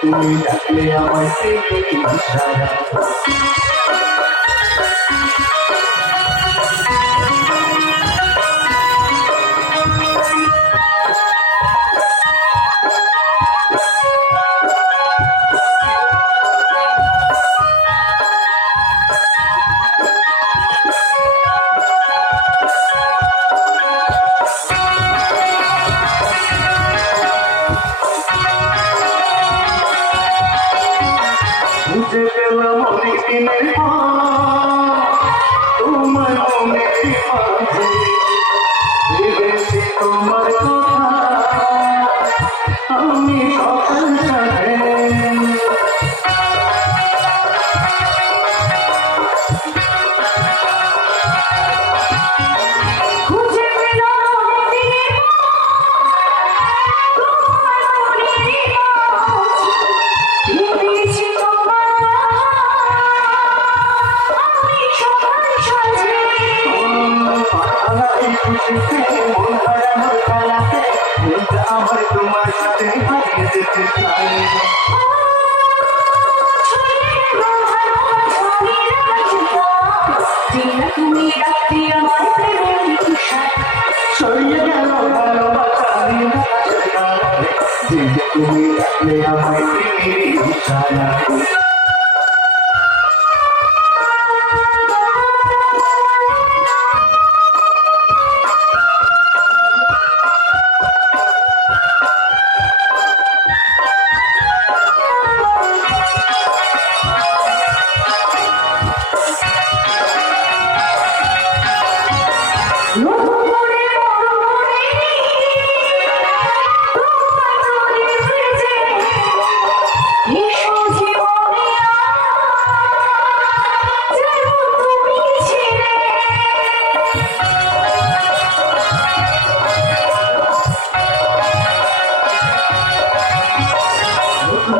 তুমি ডাকলে আমার সেই ইশারা তোমার কথা। আমি সকাল আমার তোমার সাথে হারিয়ে যেতে চাই তুমি ডাকতে আমার প্রেমের ইশারা ছড়িয়ে গেল ভালোবাসা যে তুমি ডাকলে আমায় প্রেমের ইশারা